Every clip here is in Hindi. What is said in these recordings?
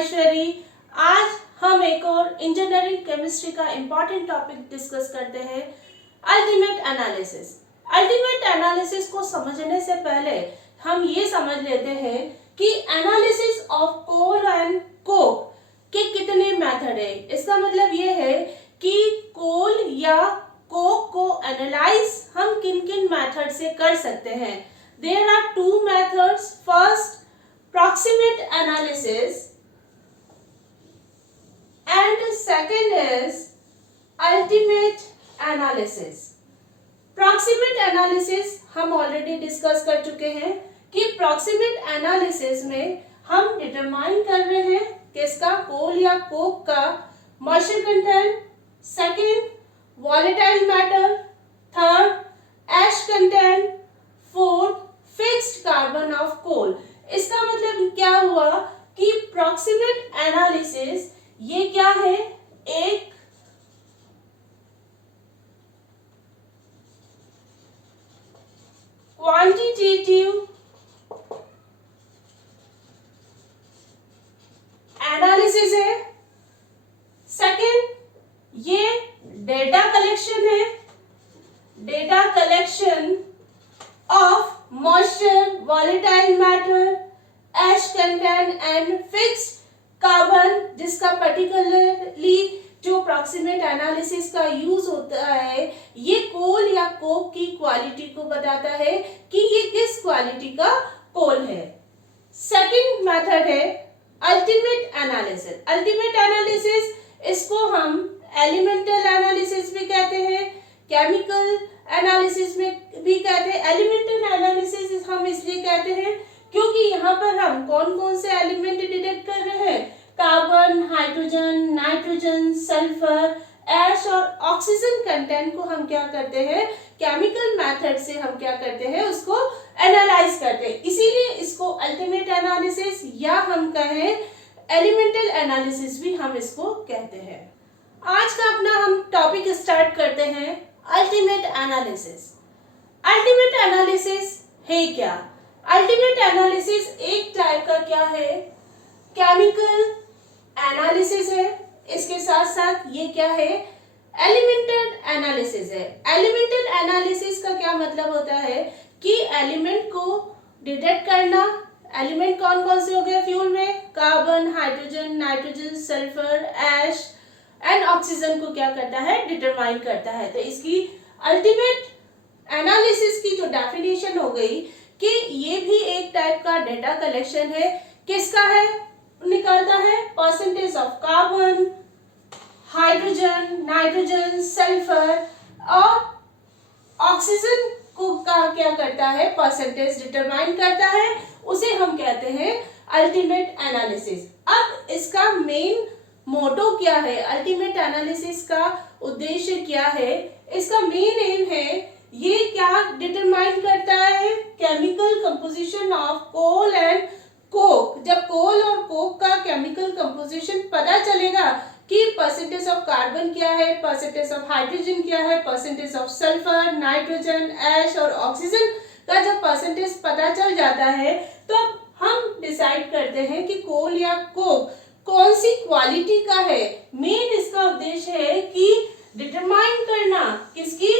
माहेश्वरी। आज हम एक और इंजीनियरिंग केमिस्ट्री का इम्पॉर्टेंट टॉपिक डिस्कस करते हैं, अल्टीमेट एनालिसिस। अल्टीमेट एनालिसिस को समझने से पहले हम ये समझ लेते हैं कि analysis of coal and coke के कितने मेथड है। इसका मतलब ये है कि कोल या कोक को एनालाइज हम किन किन मेथड से कर सकते हैं। There are two methods. First, proximate analysis, and second is ultimate analysis. proximate analysis हम ऑलरेडी डिस्कस कर चुके हैं कि proximate analysis में हम डिटरमाइन कर रहे हैं किसका, कोल या कोक का moisture content, second volatile matter, third ash content, fourth fixed carbon of coal. इसका मतलब क्या हुआ कि प्रॉक्सिमेट एनालिसिस ये क्या है, एक क्वांटिटेटिव एनालिसिस है। सेकंड, ये डेटा कलेक्शन है, data collection of moisture, volatile matter, ash content and fixed carbon, जिसका particularly जो proximate analysis का यूज होता है ये कोल या कोक की क्वालिटी को बताता है कि ये किस क्वालिटी का कोल है। सेकंड मेथड है अल्टीमेट एनालिसिस। अल्टीमेट एनालिसिस इसको हम एलिमेंटल एनालिसिस भी कहते हैं, केमिकल एनालिसिस में भी कहते हैं। एलिमेंटल एनालिसिस हम इसलिए कहते हैं क्योंकि यहाँ पर हम कौन कौन से एलिमेंट डिटेक्ट कर रहे हैं, carbon, hydrogen, nitrogen, sulphur, ash और ऑक्सीजन कंटेंट को हम क्या करते हैं, केमिकल मेथड से हम क्या करते हैं, उसको एनालाइज करते हैं। इसीलिए इसको अल्टीमेट एनालिसिस या हम कहें एलिमेंटल एनालिसिस भी हम इसको कहते हैं। आज का अपना हम टॉपिक स्टार्ट करते हैं, अल्टीमेट एनालिसिस। अल्टीमेट एनालिसिस है क्या? अल्टीमेट एनालिसिस एक टाइप का क्या है, केमिकल एनालिसिस है। इसके साथ साथ ये क्या है, एलिमेंटल एनालिसिस है। एलिमेंटल एनालिसिस का क्या मतलब होता है कि एलिमेंट को डिटेक्ट करना। एलिमेंट कौन कौन से हो गए फ्यूल में, carbon, hydrogen, nitrogen, sulphur, ash and oxygen को क्या करता है, डिटरमाइन करता है। तो इसकी अल्टीमेट एनालिसिस की जो डेफिनेशन हो गई कि ये भी एक टाइप का डेटा कलेक्शन है। किसका है, निकालता है percentage of carbon, hydrogen, nitrogen, sulphur और ऑक्सीजन को का क्या करता है, परसेंटेज डिटरमाइन करता है। उसे हम कहते हैं अल्टीमेट एनालिसिस। अब इसका मेन मोटो क्या है, अल्टीमेट एनालिसिस का उद्देश्य क्या है, इसका मेन एम है ये क्या डिटरमाइन करता है, chemical composition of coal and coke. जब कोल और कोक का केमिकल कंपोजिशन पता चलेगा कि परसेंटेज ऑफ कार्बन क्या है, परसेंटेज ऑफ हाइड्रोजन क्या है, परसेंटेज ऑफ सल्फर, नाइट्रोजन, ऐश और ऑक्सीजन का जब परसेंटेज पता चल जाता है तो हम डिसाइड करते हैं कि कोल या कोक कौन सी क्वालिटी का है। मेन इसका उद्देश्य है कि डिटरमाइन करना, किसकी,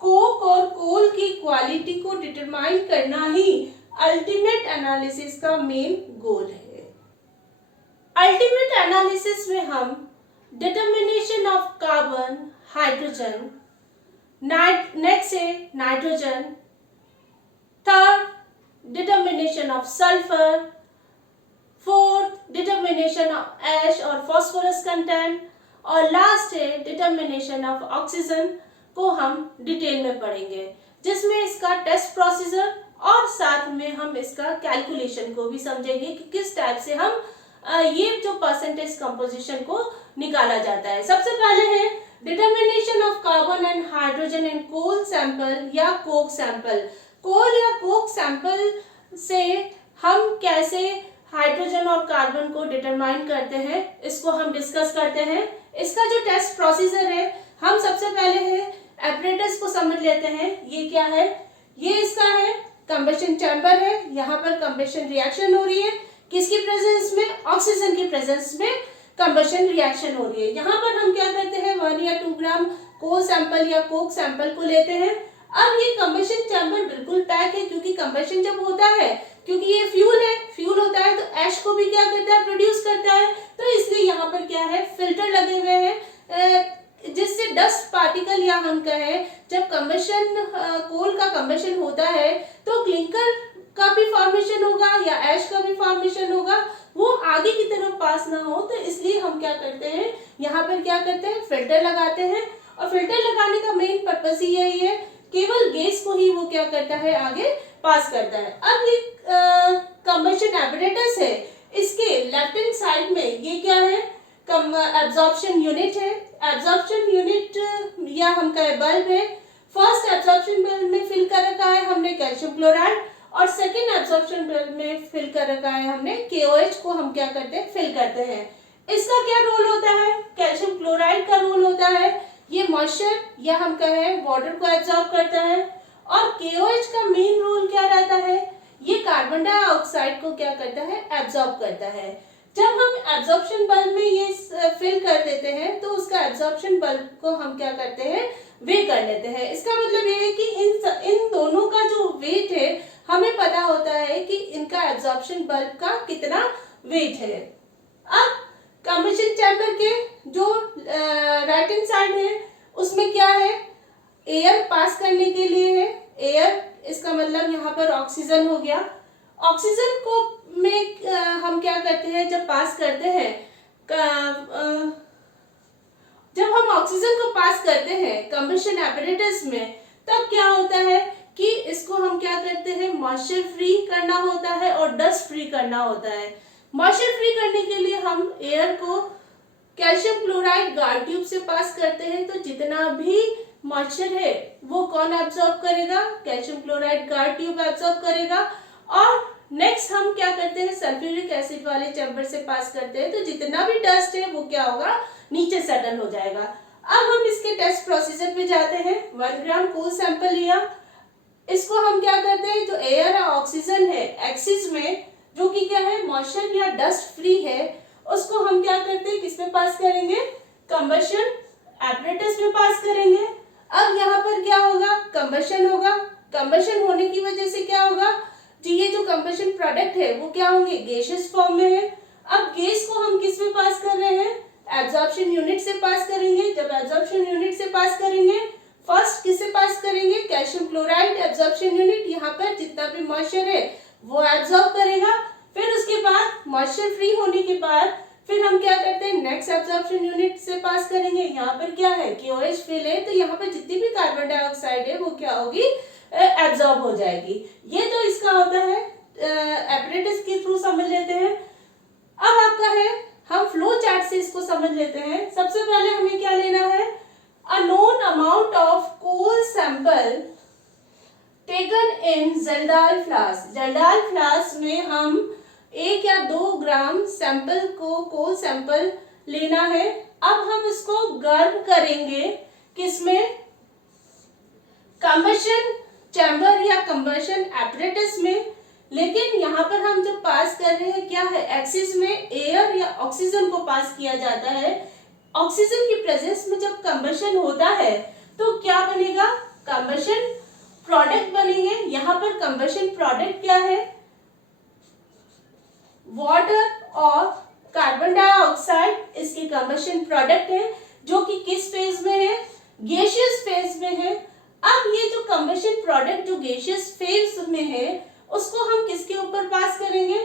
कोक और कोल की क्वालिटी को डिटरमाइन करना ही अल्टीमेट एनालिसिस का मेन गोल है। अल्टीमेट एनालिसिस में हम determination of carbon, hydrogen, next है nitrogen, third determination of sulphur, fourth determination of ash और फॉस्फोरस कंटेंट और लास्ट है डिटर्मिनेशन ऑफ ऑक्सीजन को हम डिटेल में पढ़ेंगे, जिसमें इसका टेस्ट प्रोसीजर और साथ में हम इसका कैलकुलेशन को भी समझेंगे कि किस टाइप से हम ये जो परसेंटेज कंपोजिशन को निकाला जाता है। सबसे पहले है determination of carbon and hydrogen in coal sample या कोक सैंपल। कोल या कोक सैंपल से हम कैसे हाइड्रोजन और कार्बन को डिटरमाइन करते हैं, इसको हम डिस्कस करते हैं। इसका जो टेस्ट प्रोसीजर है, हम सबसे पहले है एपरेटस को समझ लेते हैं। ये क्या है, ये इसका है कंबशन चैम्बर है, यहाँ पर कंबशन रिएक्शन हो रही है। किसकी प्रेजेंस में? ऑक्सीजन की प्रेजेंस में कंबशन रिएक्शन हो रही है। यहाँ पर हम क्या करते हैं, 1 या 2 ग्राम कोल सैंपल या कोक सैंपल को लेते हैं। अब ये कंबशन चैम्बर बिल्कुल पैक है, क्योंकि कंबशन जब होता है, क्योंकि ये फ्यूल है, फ्यूल होता है तो ऐश को भी क्या करता है, प्रोड्यूस करता है। तो इसलिए यहाँ पर क्या है, फिल्टर लगे हुए हैं, जिससे डस्ट पार्टिकल या हम कहें जब कंबशन कोल का कंबशन होता है तो क्लिंकर का भी फॉर्मेशन होगा या ऐश का भी फॉर्मेशन होगा, वो आगे की तरफ पास ना हो। तो इसलिए हम क्या करते हैं, यहाँ पर क्या करते हैं, फिल्टर लगाते हैं। और फिल्टर लगाने का मेन पर्पस ही यही है, केवल गैस को ही वो क्या करता है, आगे पास करता है। अब ये कंबशन एपरेटस है, इसके लेफ्ट हैंड साइड में ये क्या है, एब्जॉर्प्शन यूनिट है। एब्जॉर्प्शन यूनिट या हम कहें बल्ब है। फर्स्ट एब्जॉर्प्शन बल्ब में फिल कर रखा है हमने कैल्शियम क्लोराइड, और सेकेंड एब्जॉर्प्शन बल्ब में फिल कर रखा है हमने KOH को हम क्या करते हैं, फिल करते हैं। इसका क्या रोल होता है, कैल्शियम क्लोराइड का रोल होता है, ये मॉइस्चर या हम कहें वाटर को एब्जॉर्ब करता है। और KOH का मेन रोल क्या रहता है, ये कार्बन डाइऑक्साइड को क्या करता है, एब्जॉर्ब करता है। जब हम एब्जॉर्प्शन बल्ब में ये फिल कर देते हैं तो उसका एब्जॉर्प्शन बल्ब को हम क्या करते हैं, वे कर लेते हैं। इसका मतलब ये है कि इन दोनों का जो वेट है, हमें पता होता है कि इनका एब्जॉर्प्शन बल्ब का कितना वेट है। अब कंबशन चैम्बर के जो राइट हैंड साइड है उसमें क्या है, एयर पास करने के लिए है। एयर इसका मतलब यहाँ पर ऑक्सीजन हो गया। ऑक्सीजन को में हम क्या करते हैं, जब पास करते हैं, जब हम ऑक्सीजन को पास करते हैं कंबशन एपरेटस में, तब क्या होता है कि इसको हम क्या करते हैं, मॉइस्चर फ्री करना होता है और डस्ट फ्री करना होता है। मॉइस्चर फ्री करने के लिए हम एयर को कैल्शियम क्लोराइड गार्ड ट्यूब से पास करते हैं। तो जितना भी मॉइस्चर है वो कौन एब्जॉर्ब करेगा, calcium chloride guard tube absorb करेगा। और नेक्स्ट हम क्या करते हैं, सल्फ्यूरिक एसिड वाले चैम्बर से पास करते हैं, तो जितना भी डस्ट है वो क्या होगा, नीचे सेटल हो जाएगा। अब हम इसके टेस्ट प्रोसीजर पे जाते हैं। 1 ग्राम कोल सैंपल लिया, इसको हम क्या करते हैं, जो एयर और ऑक्सीजन है एक्सिस में, जो कि क्या है, मॉइस्चर या डस्ट फ्री है, उसको हम क्या करते हैं, किस में पास करेंगे, कंबशन एपरेटस में पास करेंगे। अब यहाँ पर क्या होगा, कंबशन होगा। कंबशन होने की वजह से क्या होगा, जी ये जो कंबशन प्रोडक्ट है वो क्या होंगे, गैसियस फॉर्म में है। अब गैस को हम किस में पास कर रहे हैं, एब्जॉर्प्शन यूनिट से पास करेंगे। जब एब्जॉर्प्शन यूनिट से पास करेंगे, फर्स्ट किससे पास करेंगे, कैल्शियम क्लोराइड एब्जॉर्प्शन यूनिट, यहाँ पर जितना भी मॉइस्चर है वो एब्जॉर्ब करेगा। फिर उसके बाद मॉइस्चर फ्री होने के बाद फिर हम क्या करते हैं, नेक्स्ट एब्जॉर्प्शन यूनिट से पास करेंगे। यहाँ पर क्या है, KOH फिल है, तो यहाँ पर जितनी भी कार्बन डाइऑक्साइड है वो क्या होगी, एब्जॉर्ब हो जाएगी। ये तो इसका होता है, एपरेटस के थ्रू समझ लेते हैं। अब आपका है, हम फ्लो चार्ट से इसको समझ लेते हैं। सबसे पहले हमें क्या लेना है, a known amount of coal sample taken in Kjeldahl flask. Kjeldahl flask में हम 1 या 2 ग्राम सैंपल को, कोल सैंपल लेना है। अब हम इसको गर्म करेंगे, किसमें, कंबशन चैम्बर या कंबशन एपरेटस में। लेकिन यहाँ पर हम जब पास कर रहे हैं, क्या है, एक्सिस में एयर या ऑक्सीजन को पास किया जाता है। ऑक्सीजन की प्रेजेंस में जब कंबशन होता है तो क्या बनेगा, कंबशन प्रोडक्ट बनेंगे। यहाँ पर कंबशन प्रोडक्ट क्या है, वाटर और कार्बन डाइऑक्साइड इसकी कंबशन प्रोडक्ट है, जो कि किस फेज में है, गैसियस फेज में है। अब ये जो कंबशन प्रोडक्ट जो गैसियस फेज में है, उसको हम किसके ऊपर पास करेंगे,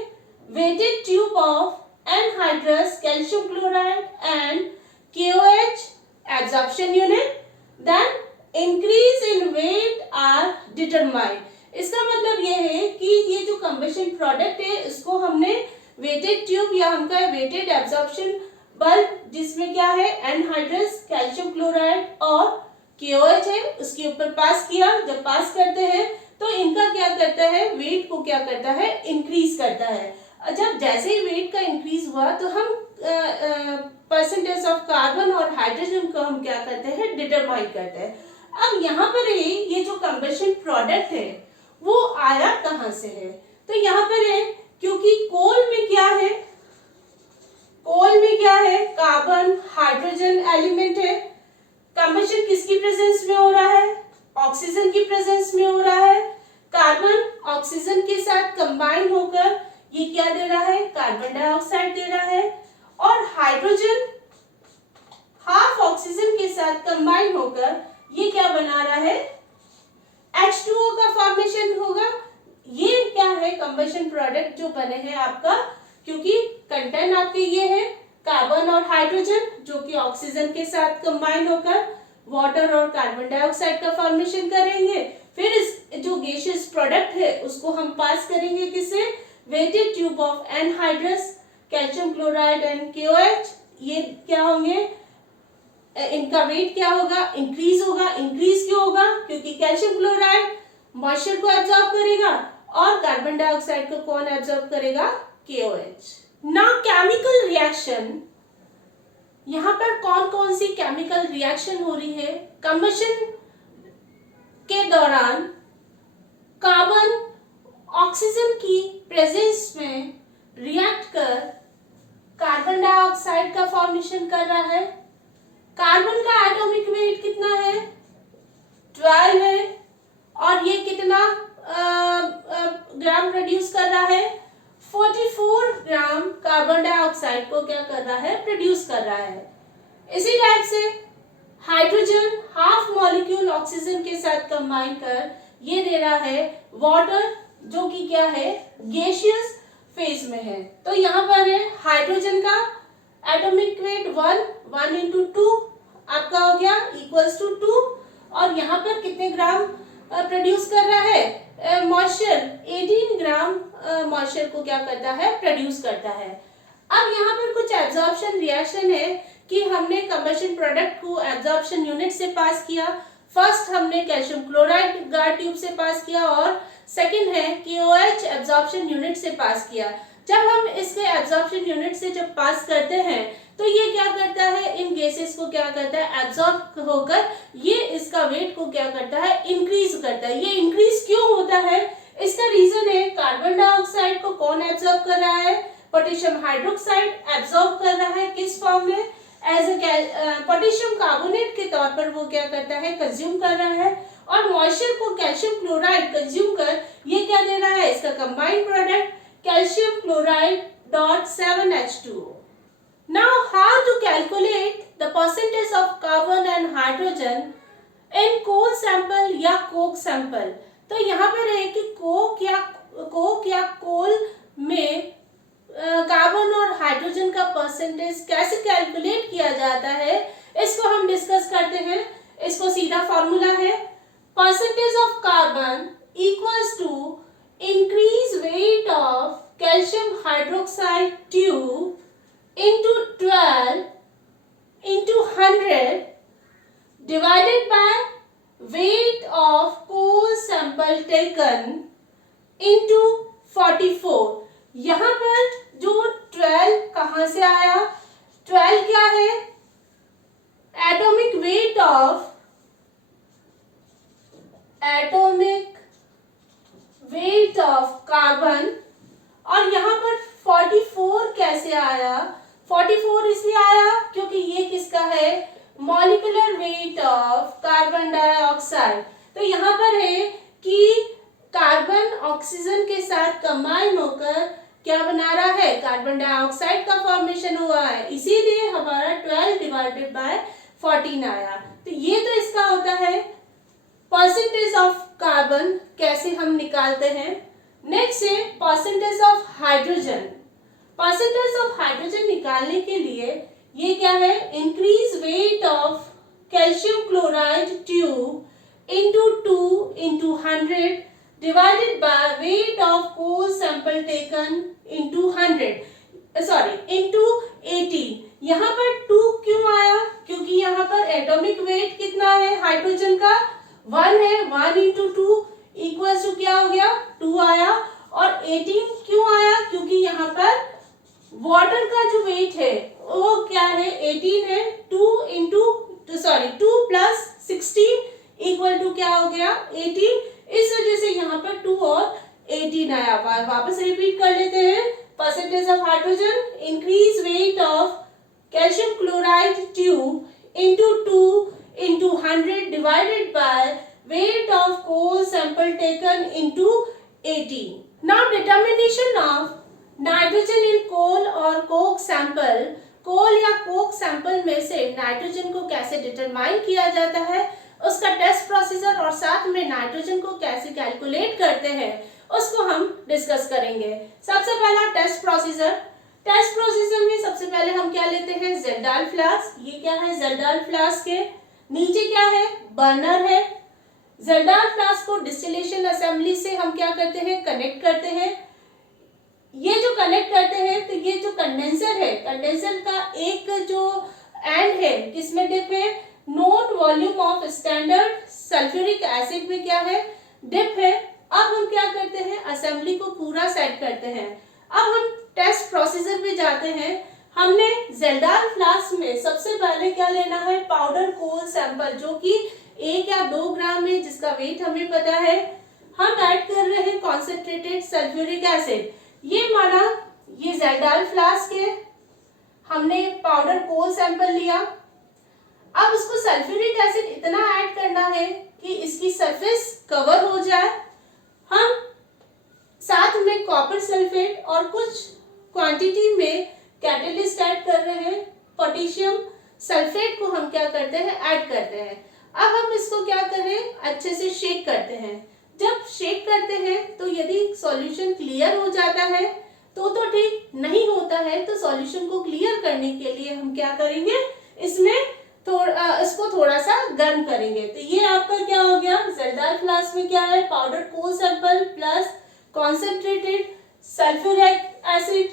weighted tube of anhydrous calcium chloride and KOH absorption unit, then increase in weight are determined. इसका मतलब ये है कि ये जो कंबशन प्रोडक्ट है इसको हमने वेटेड ट्यूब या हम कहें वेटेड एब्जॉर्प्शन बल्ब, जिसमें क्या है, एनहाइड्रस कैल्शियम क्लोराइड और KOH है, उसके ऊपर पास किया। जब पास करते हैं तो इनका क्या करता है, वेट को क्या करता है, इंक्रीज करता है। जब जैसे ही वेट का इंक्रीज हुआ तो हम परसेंटेज ऑफ कार्बन और हाइड्रोजन को हम क्या करते हैं, डिटरमाइन करते हैं। अब यहाँ पर ये जो कंबशन प्रोडक्ट है वो आया कहाँ से है, तो यहाँ पर है क्योंकि कोल में क्या है, कोल में क्या है, कार्बन हाइड्रोजन एलिमेंट है। कंबशन किसकी प्रेजेंस में हो रहा है, ऑक्सीजन की प्रेजेंस में हो रहा है। कार्बन ऑक्सीजन के साथ कंबाइन होकर ये क्या दे रहा है, कार्बन डाइऑक्साइड दे रहा है। और हाइड्रोजन हाफ ऑक्सीजन के साथ कंबाइन होकर ये क्या बना रहा है, H2O का फॉर्मेशन होगा। ये क्या है, कंबशन प्रोडक्ट जो बने हैं आपका, क्योंकि कंटेंट आपके ये है कार्बन और हाइड्रोजन जो कि ऑक्सीजन के साथ कंबाइन होकर वाटर और कार्बन डाइऑक्साइड का फॉर्मेशन करेंगे। फिर इस जो गैसियस प्रोडक्ट है उसको हम पास करेंगे किससे, weighted tube of anhydrous, calcium chloride and KOH। ये क्या होंगे, इनका वेट क्या होगा, इंक्रीज होगा। इंक्रीज क्यों होगा, क्योंकि कैल्शियम क्लोराइड मॉइस्चर को एब्जॉर्ब करेगा और कार्बन डाइऑक्साइड को कौन एब्जॉर्ब करेगा, KOH। नाउ केमिकल रिएक्शन, यहाँ पर कौन कौन सी केमिकल रिएक्शन हो रही है। कंबशन के दौरान कार्बन ऑक्सीजन की प्रेजेंस में रिएक्ट कर कार्बन डाइऑक्साइड का फॉर्मेशन कर रहा है। कार्बन का एटॉमिक वेट कितना है, 12 है, और ये कितना ग्राम प्रोड्यूस कर रहा है, 44 ग्राम कार्बन डाइऑक्साइड को क्या कर रहा है, प्रोड्यूस कर रहा है। इसी टाइप से हाइड्रोजन हाफ मॉलिक्यूल ऑक्सीजन के साथ कंबाइन कर ये दे रहा है वाटर, जो कि क्या है, गैसियस फेज में है। तो यहाँ पर है हाइड्रोजन का एटॉमिक वेट 1 into 2 आपका हो गया इक्वल्स टू 2, और यहाँ पर कितने ग्राम प्रोड्यूस कर रहा है, मॉइस्चर 18 ग्राम मॉइस्चर को क्या करता है, प्रोड्यूस करता है। अब यहाँ पर कुछ एब्जॉर्प्शन रिएक्शन है कि हमने कंबशन प्रोडक्ट को एब्जॉर्प्शन यूनिट से पास किया। फर्स्ट हमने कैल्शियम क्लोराइड गार्ड ट्यूब से पास किया और सेकंड है KOH एब्जॉर्प्शन यूनिट से पास किया। जब हम इसके एब्जॉर्प्शन यूनिट से जब पास करते हैं तो ये क्या करता है, इन गैसेस को क्या करता है, एब्जॉर्ब होकर ये इसका वेट को क्या करता है, इंक्रीज करता है। ये इंक्रीज क्यों होता है, इसका रीजन है कार्बन डाइऑक्साइड को कौन एब्जॉर्ब कर रहा है, पोटेशियम हाइड्रोक्साइड एब्जॉर्ब कर रहा है। किस फॉर्म में, एज ए पोटेशियम कार्बोनेट के तौर पर वो क्या करता है, कंज्यूम कर रहा है। और मॉइस्चर को कैल्शियम क्लोराइड कंज्यूम कर ये क्या दे रहा है, इसका combined product calcium chloride .7H2O। Now how to calculate the percentage of carbon and hydrogen in coal sample या coke sample। तो यहाँ पर है कि कोक या कोल में कार्बन और हाइड्रोजन का परसेंटेज कैसे कैलकुलेट किया जाता है, इसको हम डिस्कस करते हैं। इसको सीधा फॉर्मूला है, percentage of carbon equals to increase weight of calcium hydroxide tube into 12 into 100 divided by weight of coal sample taken into 44। यहाँ पर जो 12 कहाँ से आया, 12 क्या है, एटॉमिक वेट ऑफ कार्बन, और यहाँ पर 44 कैसे आया, 44 इसलिए आया क्योंकि ये किसका है, molecular weight of carbon dioxide. तो यहाँ पर है कि कार्बन ऑक्सीजन के साथ कंबाइन होकर क्या बना रहा है, कार्बन डाइऑक्साइड का फॉर्मेशन हुआ है, इसीलिए हमारा 12 डिवाइडेड बाय 14 आया। तो ये तो इसका होता है परसेंटेज ऑफ कार्बन, कैसे हम निकालते हैं। नेक्स्ट है percentage of hydrogen. Percentage of hydrogen निकालने के लिए ये क्या है, increase weight of calcium chloride tube into 2 into 100 divided by weight of coal sample taken into 18। यहाँ पर 2 क्यों आया, क्योंकि यहाँ पर एटॉमिक वेट कितना है हाइड्रोजन का, 1 है, 1 into 2 इक्वल टू क्या हो गया, 2 आया। और 18 क्यों आया, क्योंकि यहाँ पर वाटर का जो वेट है वो क्या है, 18 है, 2 plus 16 इक्वल टू क्या हो गया, 18। इस वजह से यहाँ पर 2 और 18 आया। वापस रिपीट कर लेते हैं। Percentage of hydrogen, increase weight of calcium chloride tube into 2 into 100 divided by weight of coal sample taken into 18. Now determination of nitrogen in coal और coke sample, कोल या कोक सैंपल में से नाइट्रोजन को कैसे डिटरमाइन किया जाता है, उसका टेस्ट प्रोसीजर और साथ में नाइट्रोजन को कैसे कैलकुलेट करते हैं उसको हम डिस्कस करेंगे। सबसे पहला टेस्ट प्रोसीजर। टेस्ट प्रोसीजर में सबसे पहले हम क्या लेते हैं, ज़ेल्डाल फ्लास्क। ये क्या है, ज़ेल्डाल फ्लास्क के नीचे क्या है, बर्नर है। ज़ेल्डाल फ्लास्क को डिस्टिलेशन असेंबली से हम क्या करते हैं, कनेक्ट करते हैं। ये जो कनेक्ट करते हैं तो ये जो कंडेंसर है, कंडेंसर का एक जो एंड है किसमें डिप है, known volume of standard sulphuric acid में क्या है, डिप है। अब हम क्या करते हैं, असेंबली को पूरा सेट करते हैं। अब हम टेस्ट प्रोसीजर पे जाते हैं। हमने ज़ेल्डाल फ्लास्क में सबसे पहले क्या लेना है, पाउडर कोल सैंपल जो कि 1 या 2 ग्राम है, जिसका वेट हमें पता है। हम ऐड कर रहे हैं कॉन्सेंट्रेटेड सल्फ्यूरिक एसिड। ये माना ये ज़ेल्डाल फ्लास्क है, हमने पाउडर कोल सैंपल लिया। अब उसको सल्फ्यूरिक एसिड इतना ऐड करना है कि इसकी सरफेस कवर हो जाए। हम साथ में कॉपर सल्फेट और कुछ क्वांटिटी में कैटलिस्ट ऐड कर रहे हैं। पोटेशियम सल्फेट को हम क्या करते हैं, ऐड करते हैं। अब हम इसको क्या करें, अच्छे से शेक करते हैं। जब शेक करते हैं तो यदि सॉल्यूशन क्लियर हो जाता है तो ठीक, नहीं होता है तो सॉल्यूशन को क्लियर करने के लिए हम क्या करेंगे, इसको थोड़ा सा गर्म करेंगे। तो ये आपका क्या हो गया, ज़ेल्डाल फ्लास्क में क्या है, powder coal sample plus concentrated sulphuric acid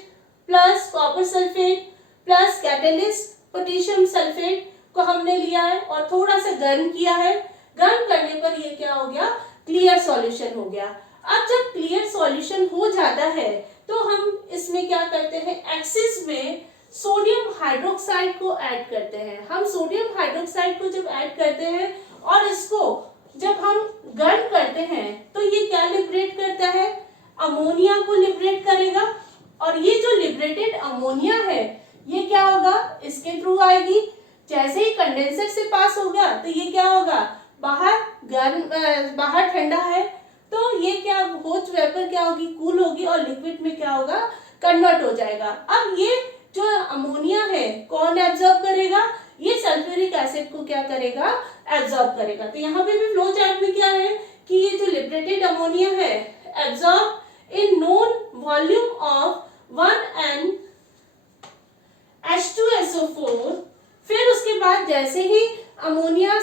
plus copper sulphate plus catalyst potassium sulphate को हमने लिया है और थोड़ा सा गर्म किया है। गर्म करने पर ये क्या हो गया, क्लियर सॉल्यूशन हो गया। अब जब क्लियर सॉल्यूशन हो जाता है तो हम इसमें क्या करते हैं, एक्सिस में सोडियम हाइड्रोक्साइड को ऐड करते हैं। हम सोडियम हाइड्रोक्साइड को जब ऐड करते हैं और इसको जब हम गर्म करते हैं तो ये क्या लिबरेट करता है, अमोनिया को लिबरेट करेगा। और ये जो लिबरेटेड अमोनिया है ये क्या होगा, इसके थ्रू आएगी। जैसे ही कंडेंसर से पास होगा तो ये क्या होगा, बाहर ठंडा है तो ये क्या, होच वेपर क्या होगी, कूल होगी और लिक्विड में क्या होगा, कन्वर्ट हो जाएगा। अब ये जो अमोनिया है कौन एब्जॉर्ब करेगा, ये सल्फ्यूरिक एसिड को क्या करेगा, एब्जॉर्ब करेगा। तो यहाँ पे भी फ्लो चार्ट में क्या है कि ये जो लिबरेटेड अमोनिया है absorb in known volume of 1n H2SO4। फिर उसके बाद जैसे ही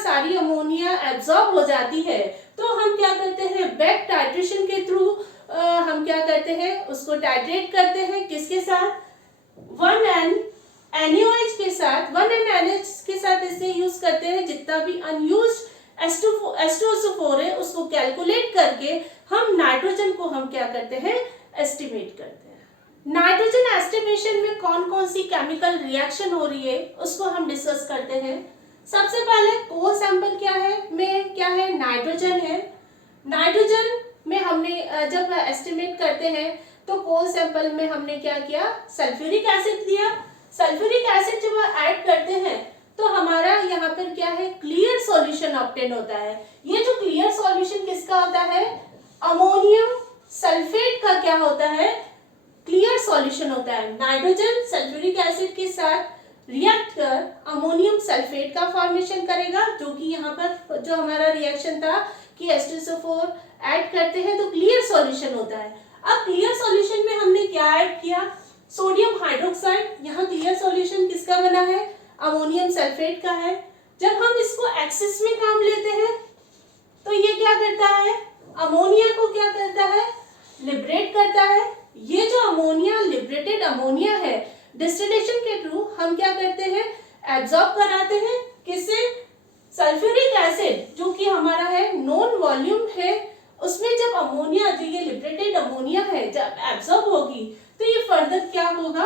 सारी अमोनिया एब्जॉर्ब हो जाती है तो हम क्या करते हैं, बैक टाइट्रेशन के थ्रू हम क्या करते हैं, उसको टाइट्रेट करते हैं। किसके साथ, 1n NaOH के साथ। 1n NaOH के साथ इसे यूज करते हैं। जितना भी अनयूज्ड H2SO4 है उसको कैलकुलेट करके हम नाइट्रोजन को हम क्या करते हैं, एस्टिमेट करते हैं। नाइट्रोजन एस्टिमेशन में कौन कौन सी केमिकल रिएक्शन हो रही है उसको हम डिस्कस करते हैं। सबसे पहले कोल सैंपल क्या है, नाइट्रोजन है। नाइट्रोजन में हमने जब एस्टिमेट करते हैं तो कोल सैंपल में हमने क्या किया, सल्फ्यूरिक एसिड दिया। सल्फ्यूरिक एसिड जब ऐड करते हैं तो हमारा यहाँ पर क्या है, क्लियर सॉल्यूशन ऑब्टेन होता है। ये जो क्लियर सॉल्यूशन किसका होता है, अमोनियम सल्फेट का क्या होता है, क्लियर सॉल्यूशन होता है। नाइट्रोजन सल्फ्यूरिक एसिड के साथ रिएक्ट कर अमोनियम सल्फेट का फॉर्मेशन करेगा, जो कि यहाँ पर जो हमारा रिएक्शन था कि H2SO4 ऐड करते हैं तो क्लियर सॉल्यूशन होता है। अब क्लियर सॉल्यूशन में हमने क्या ऐड किया, सोडियम हाइड्रोक्साइड। यहाँ क्लियर सॉल्यूशन किसका बना है, अमोनियम सल्फेट का है। जब हम इसको एक्सिस में काम लेते हैं तो ये क्या करता है, अमोनिया को क्या करता है, लिबरेट करता है। ये जो अमोनिया, लिबरेटेड अमोनिया है, डिस्टिलेशन के थ्रू हम क्या करते हैं, एब्जॉर्ब कराते हैं। किससे, सल्फ्यूरिक एसिड जो कि हमारा है नॉन वॉल्यूम है, उसमें जब अमोनिया, जो ये लिबरेटेड अमोनिया है, जब एब्जॉर्ब होगी तो ये फर्दर क्या होगा,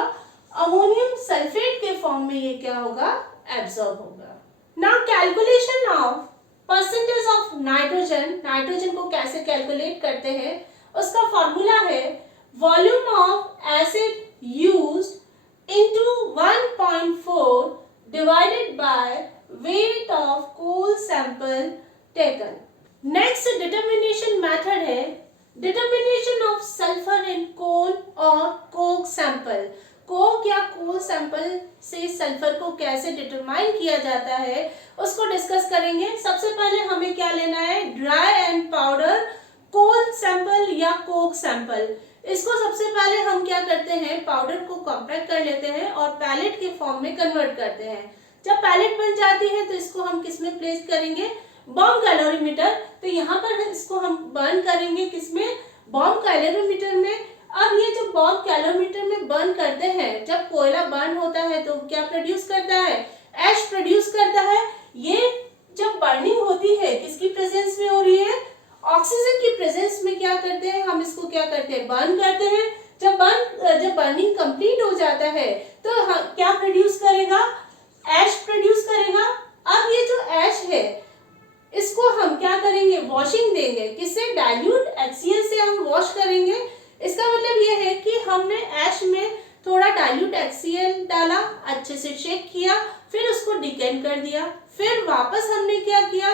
अमोनियम सल्फेट के फॉर्म में ये क्या होगा, एब्जॉर्ब होगा। Now calculation of percentage of nitrogen. Nitrogen को कैसे कैलकुलेट करते हैं उसका फॉर्मूला है volume of acid used into 1.4 divided by weight of coal sample taken. Next determination method है determination of sulphur in coal और कोक सैंपल। कोक या कोल सैंपल से सल्फर को कैसे डिटरमाइन किया जाता है उसको डिस्कस करेंगे। सबसे पहले हमें क्या लेना है, dry and powder coal sample या कोक सैंपल। इसको सबसे पहले हम क्या करते हैं, पाउडर को कॉम्पैक्ट कर लेते हैं और पैलेट के फॉर्म में कन्वर्ट करते हैं। जब पैलेट बन जाती है तो इसको हम किस में प्लेस करेंगे, बॉम्ब कैलोरीमीटर। तो यहाँ पर इसको हम बर्न करेंगे किसमें, बॉम्ब कैलोरीमीटर में। अब ये जो बॉम्ब कैलोरीमीटर में बर्न करते हैं, जब कोयला बर्न होता है तो क्या प्रोड्यूस करता है, ऐश प्रोड्यूस करता है। ये जब बर्निंग होती है किसकी प्रेजेंस में हो रही है, ऑक्सीजन की प्रेजेंस में क्या करते हैं, हम इसको क्या करते हैं, बर्न करते हैं। जब बर्निंग कंप्लीट हो जाता है तो क्या प्रोड्यूस करेगा, ऐश प्रोड्यूस करेगा। अब ये जो ऐश है इसको हम क्या करेंगे, वॉशिंग देंगे, किससे, डाइल्यूट HCl से हम वॉश करेंगे। इसका मतलब ये है कि हमने ऐश में थोड़ा डाइल्यूट HCl डाला, अच्छे से शेक किया, फिर उसको डिकेंट कर दिया, फिर वापस हमने क्या किया,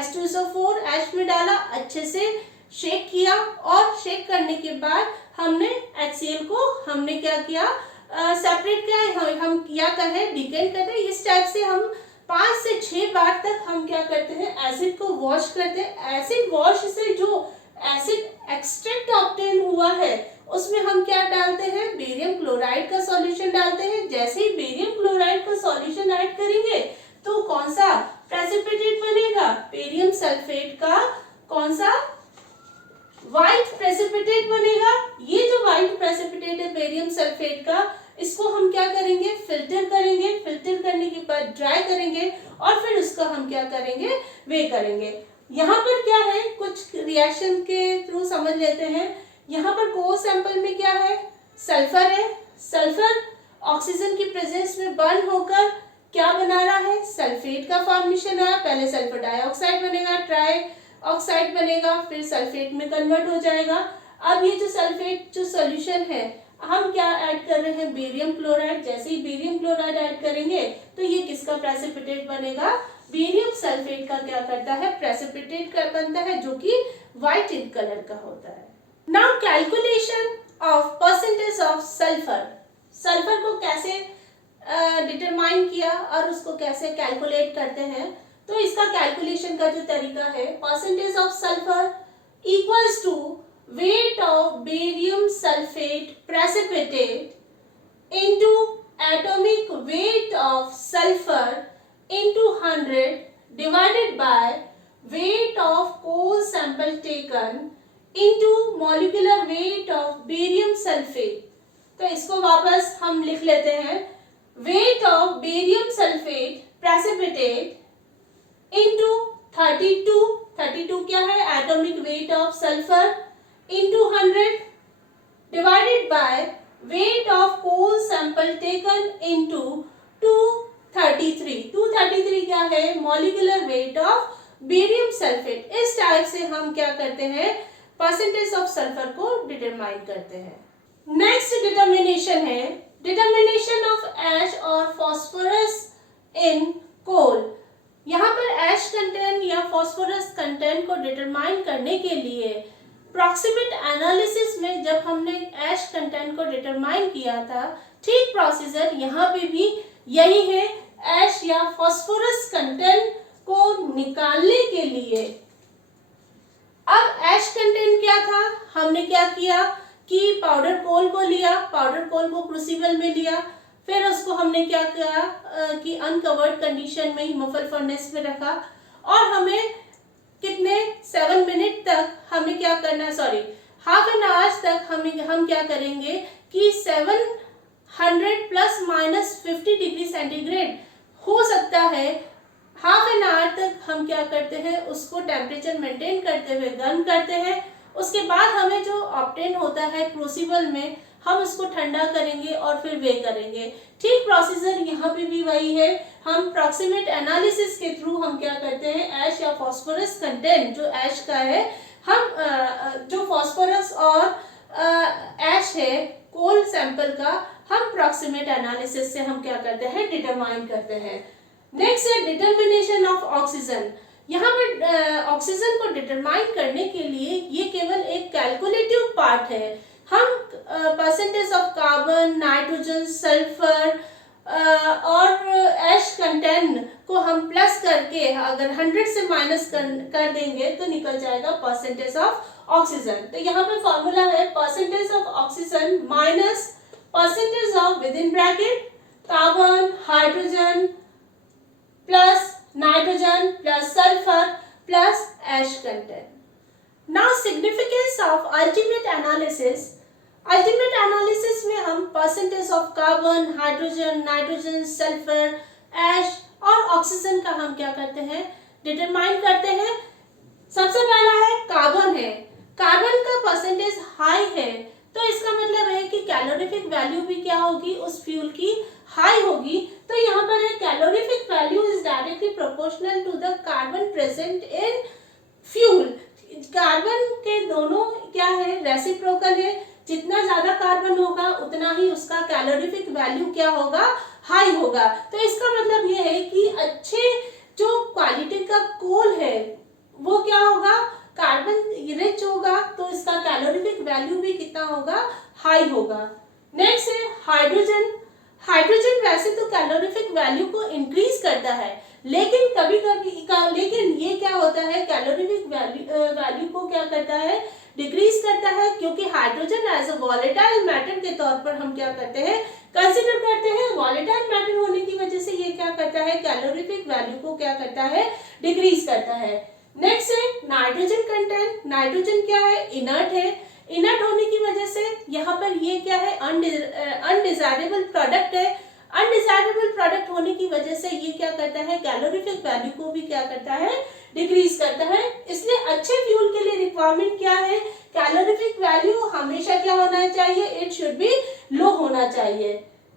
H2SO4 ऐश में डाला, अच्छे से शेक किया और शेक करने के बाद हमने HCl को हमने क्या किया, सेपरेट किया, हम क्या करें, डिकेंट करते हैं। इस टाइप से हम 5 से 6 बार तक हम क्या करते हैं, एसिड को वॉश करते हैं। एसिड वॉश से जो एसिड एक्सट्रैक्ट ऑब्टेन हुआ है उसमें हम क्या डालते हैं, बेरियम क्लोराइड का सॉल्यूशन डालते हैं। जैसे ही बेरियम क्लोराइड का सॉल्यूशन ऐड करेंगे तो कौन सा प्रेसिपिटेट बनेगा, बेरियम सल्फेट का कौन सा, व्हाइट प्रेसिपिटेट बनेगा। ये जो व्हाइट प्रेसिपिटेट है बेरियम सल्फेट का, इसको हम क्या करेंगे, फिल्टर करेंगे। फिल्टर करने के बाद ड्राई करेंगे और फिर उसका हम क्या करेंगे, वे करेंगे। यहाँ पर क्या है, कुछ रिएक्शन के थ्रू समझ लेते हैं। यहाँ पर कोल सैंपल में क्या है, सल्फर है। सल्फर ऑक्सीजन की प्रेजेंस में बर्न होकर क्या बना रहा है, सल्फेट का फॉर्मेशन है। पहले सल्फर डाइऑक्साइड बनेगा, ट्राई ऑक्साइड बनेगा, फिर सल्फेट में कन्वर्ट हो जाएगा। अब ये जो सल्फेट जो सोल्यूशन है, हम क्या ऐड कर रहे हैं, बेरियम क्लोराइड। जैसे ही बेरियम क्लोराइड ऐड करेंगे तो ये किसका प्रेसिपिटेट बनेगा, बेरियम सल्फेट का क्या करता है, प्रेसिपिटेट का बनता है, जो कि व्हाइट इन कलर का होता है। Now calculation of percentage of sulphur. Sulphur को कैसे डिटरमाइन किया और उसको कैसे कैलकुलेट करते हैं, तो इसका कैलकुलेशन का जो तरीका है, percentage of sulphur equals to weight of barium sulfate precipitate into atomic weight of sulfur into 100 divided by weight of coal sample taken into molecular weight of barium sulfate। तो इसको वापस हम लिख लेते हैं, weight of barium sulfate precipitate into 32 क्या है, atomic weight of sulfur into 100 divided by weight of coal sample taken into 233। 233 क्या है, molecular weight of barium sulfate। इस टाइप से हम क्या करते हैं, परसेंटेज ऑफ सल्फर को डिटरमाइन करते हैं। नेक्स्ट डिटर्मिनेशन है डिटर्मिनेशन ऑफ ऐश और फॉस्फोरस इन कोल। यहाँ पर ऐश कंटेंट या फॉस्फोरस कंटेंट को डिटरमाइन करने के लिए प्रॉक्सिमेट एनालिसिस में जब हमने ऐश कंटेंट को डिटरमाइन किया था, ठीक प्रोसीजर यहाँ पे भी यही है। ऐश या फॉस्फोरस कंटेंट को निकालने के लिए, अब ऐश कंटेंट क्या था, हमने क्या किया कि पाउडर कोल को लिया, पाउडर कोल को क्रूसिबल में लिया, फिर उसको हमने क्या किया कि अनकवर्ड कंडीशन में ही मफर फर्नेस में रखा और हमें कितने 7 मिनट तक हमें क्या करना है, सॉरी हाफ एन आवर्स तक हम क्या करेंगे कि 700 प्लस माइनस 50 डिग्री सेंटीग्रेड हो सकता है, हाफ एन आवर तक हम क्या करते हैं, उसको टेम्परेचर मेंटेन करते हुए गर्म करते हैं। उसके बाद हमें जो ऑब्टेन होता है क्रूसिबल में, हम उसको ठंडा करेंगे और फिर वे करेंगे। ठीक प्रोसीजर यहाँ पे भी वही है। हम प्रॉक्सिमेट एनालिसिस के थ्रू हम क्या करते हैं, ऐश या फॉस्फोरस कंटेंट जो ऐश का है हम जो फॉस्फोरस और ऐश है कोल सैंपल का, हम प्रॉक्सिमेट एनालिसिस से हम क्या करते हैं, डिटरमाइन करते हैं। नेक्स्ट है डिटर्मिनेशन ऑफ ऑक्सीजन। यहाँ पर ऑक्सीजन को डिटरमाइन करने के लिए ये केवल एक कैलकुलेटिव पार्ट है। हम percentage of carbon, nitrogen, sulphur और ऐश कंटेंट को हम प्लस करके अगर 100 से माइनस कर देंगे तो निकल जाएगा परसेंटेज ऑफ ऑक्सीजन। तो यहाँ पे फॉर्मूला है percentage of oxygen minus percentage of within bracket carbon, hydrogen plus nitrogen plus sulphur plus ash content. Now significance of ultimate analysis. अल्टीमेट एनालिसिस में हम percentage of carbon, hydrogen, nitrogen, sulphur, ash और ऑक्सीजन का हम क्या करते हैं, डिटरमाइन करते हैं। सबसे पहला है कार्बन है। कार्बन का परसेंटेज हाई है तो इसका मतलब है कि कैलोरीफिक वैल्यू भी क्या होगी, उस फ्यूल की हाई होगी। तो यहाँ पर है calorific value is directly proportional to the carbon present in fuel. Carbon के दोनों क्या है, रेसिप्रोकल है। जितना ज्यादा कार्बन होगा उतना ही उसका कैलोरीफिक वैल्यू क्या होगा, हाई होगा। तो इसका मतलब ये है कि अच्छे जो क्वालिटी का कोल है वो क्या होगा, कार्बन रिच होगा तो इसका कैलोरीफिक वैल्यू भी कितना होगा, हाई होगा। नेक्स्ट है हाइड्रोजन। हाइड्रोजन वैसे तो कैलोरीफिक वैल्यू को इंक्रीज करता है, लेकिन कभी कभी लेकिन ये क्या होता है, कैलोरीफिक वैल्यू को क्या करता है, डिक्रीज करता है, क्योंकि hydrogen as a volatile matter के तौर पर हम क्या करते हैं, कंसिडर करते हैं। वॉलेटाइल मैटर होने की वजह से ये क्या करता है, कैलोरीफिक वैल्यू को क्या करता है, डिक्रीज करता है। नेक्स्ट है नाइट्रोजन कंटेंट। नाइट्रोजन क्या है, इनर्ट है। इनर्ट होने की वजह से यहाँ पर ये क्या है, अनडिजायरेबल प्रोडक्ट है। अनडिजायरेबल प्रोडक्ट होने की वजह से ये क्या करता है, कैलोरीफिक वैल्यू को भी क्या करता है, डिक्रीज करता है। इसलिए अच्छे फ्यूल के लिए रिक्वायरमेंट क्या है, कैलोरीफिक वैल्यू हमेशा क्या होना चाहिए, इट शुड बी लो होना चाहिए।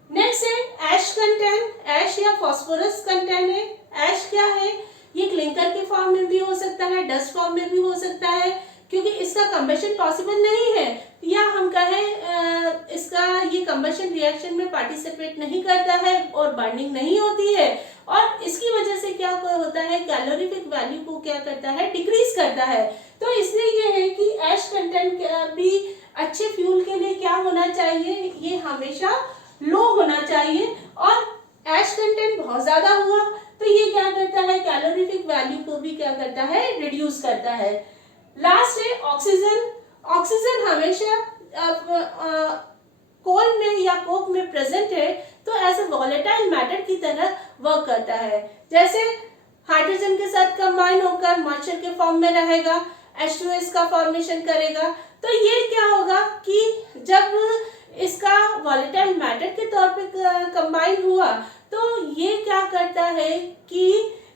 नेक्स्ट है ऐश कंटेंट। ऐश या फास्फोरस कंटेंट है। ऐश क्या है, ये क्लिंकर के फॉर्म में भी हो सकता है, डस्ट फॉर्म में भी हो सकता है, क्योंकि इसका कंबशन पॉसिबल नहीं है, या हम कहें इसका ये कंबशन रिएक्शन में पार्टिसिपेट नहीं करता है और बर्निंग नहीं होती है, और इसकी वजह से क्या होता है, कैलोरीफिक वैल्यू को क्या करता है, डिक्रीज करता है। तो इसलिए ये है कि ऐश कंटेंट भी अच्छे फ्यूल के लिए क्या होना चाहिए, ये हमेशा लो होना चाहिए। और ऐश कंटेंट बहुत ज्यादा हुआ तो ये क्या करता है, कैलोरीफिक वैल्यू को भी क्या करता है, रिड्यूस करता है। लास्ट है ऑक्सीजन। ऑक्सीजन हमेशा कोल में या कोक में प्रेजेंट है तो एज ए वॉलेटाइल मैटर की तरह वर्क करता है। जैसे हाइड्रोजन के साथ कंबाइन होकर मॉइस्चर के फॉर्म में रहेगा, H2S का फॉर्मेशन करेगा। तो ये क्या होगा कि जब इसका वॉलेटाइल मैटर के तौर पे कंबाइन हुआ तो ये क्या करता है कि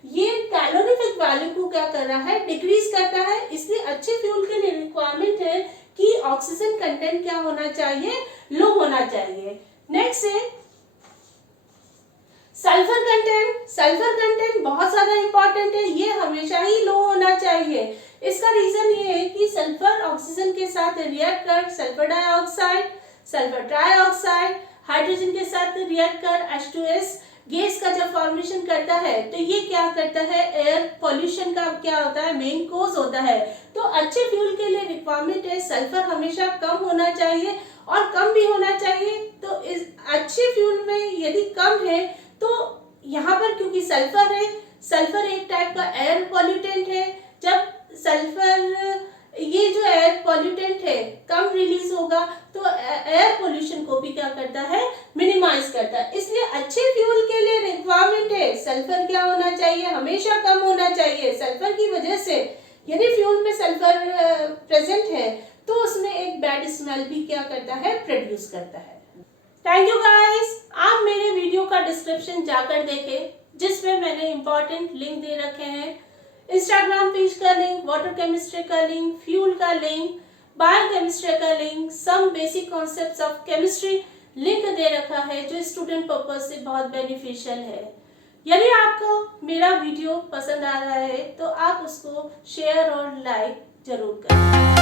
ये कैलोरीफिक वैल्यू को क्या कर रहा है, डिक्रीज करता है। इसलिए अच्छे फ्यूल के लिए रिक्वायरमेंट है कि ऑक्सीजन कंटेंट क्या होना चाहिए, लो होना चाहिए। नेक्स्ट है सल्फर कंटेंट। सल्फर कंटेंट बहुत ज्यादा इंपॉर्टेंट है, ये हमेशा ही लो होना चाहिए। इसका रीजन ये है कि सल्फर ऑक्सीजन के साथ रिएक्ट कर sulphur dioxide, sulphur trioxide, hydrogen के साथ रिएक्ट कर H2S गैस का जब फॉर्मेशन करता है तो ये क्या करता है, एयर पोल्यूशन का क्या होता है, मेन कोज होता है। तो अच्छे फ्यूल के लिए रिक्वायरमेंट है सल्फर हमेशा कम होना चाहिए और कम भी होना चाहिए। तो इस अच्छे फ्यूल में यदि कम है तो यहाँ पर क्योंकि सल्फर है, सल्फर एक टाइप का एयर पॉल्यूटेंट है। जब सल्फर ये जो एयर पॉल्यूटेंट है कम रिलीज होगा तो एयर पोल्यूशन को भी क्या करता है, मिनिमाइज करता है। इसलिए अच्छे फ्यूल के लिए रिक्वायरमेंट है सल्फर क्या होना चाहिए, हमेशा कम होना चाहिए। सल्फर की वजह से यदि फ्यूल में सल्फर प्रेजेंट है तो उसमें एक बैड स्मेल भी क्या करता है, प्रोड्यूस करता है। Thank you guys. आप मेरे वीडियो का डिस्क्रिप्शन जाकर देखें जिसमें मैंने इंपॉर्टेंट लिंक दे रखे हैं। इंस्टाग्राम पेज का लिंक, वाटर केमिस्ट्री का लिंक, फ्यूल का लिंक, बायोकेमिस्ट्री का link, some basic concepts of chemistry link दे रखा है जो स्टूडेंट पर्पज से बहुत बेनिफिशियल है। यदि आपको मेरा वीडियो पसंद आ रहा है तो आप उसको शेयर और लाइक जरूर करें।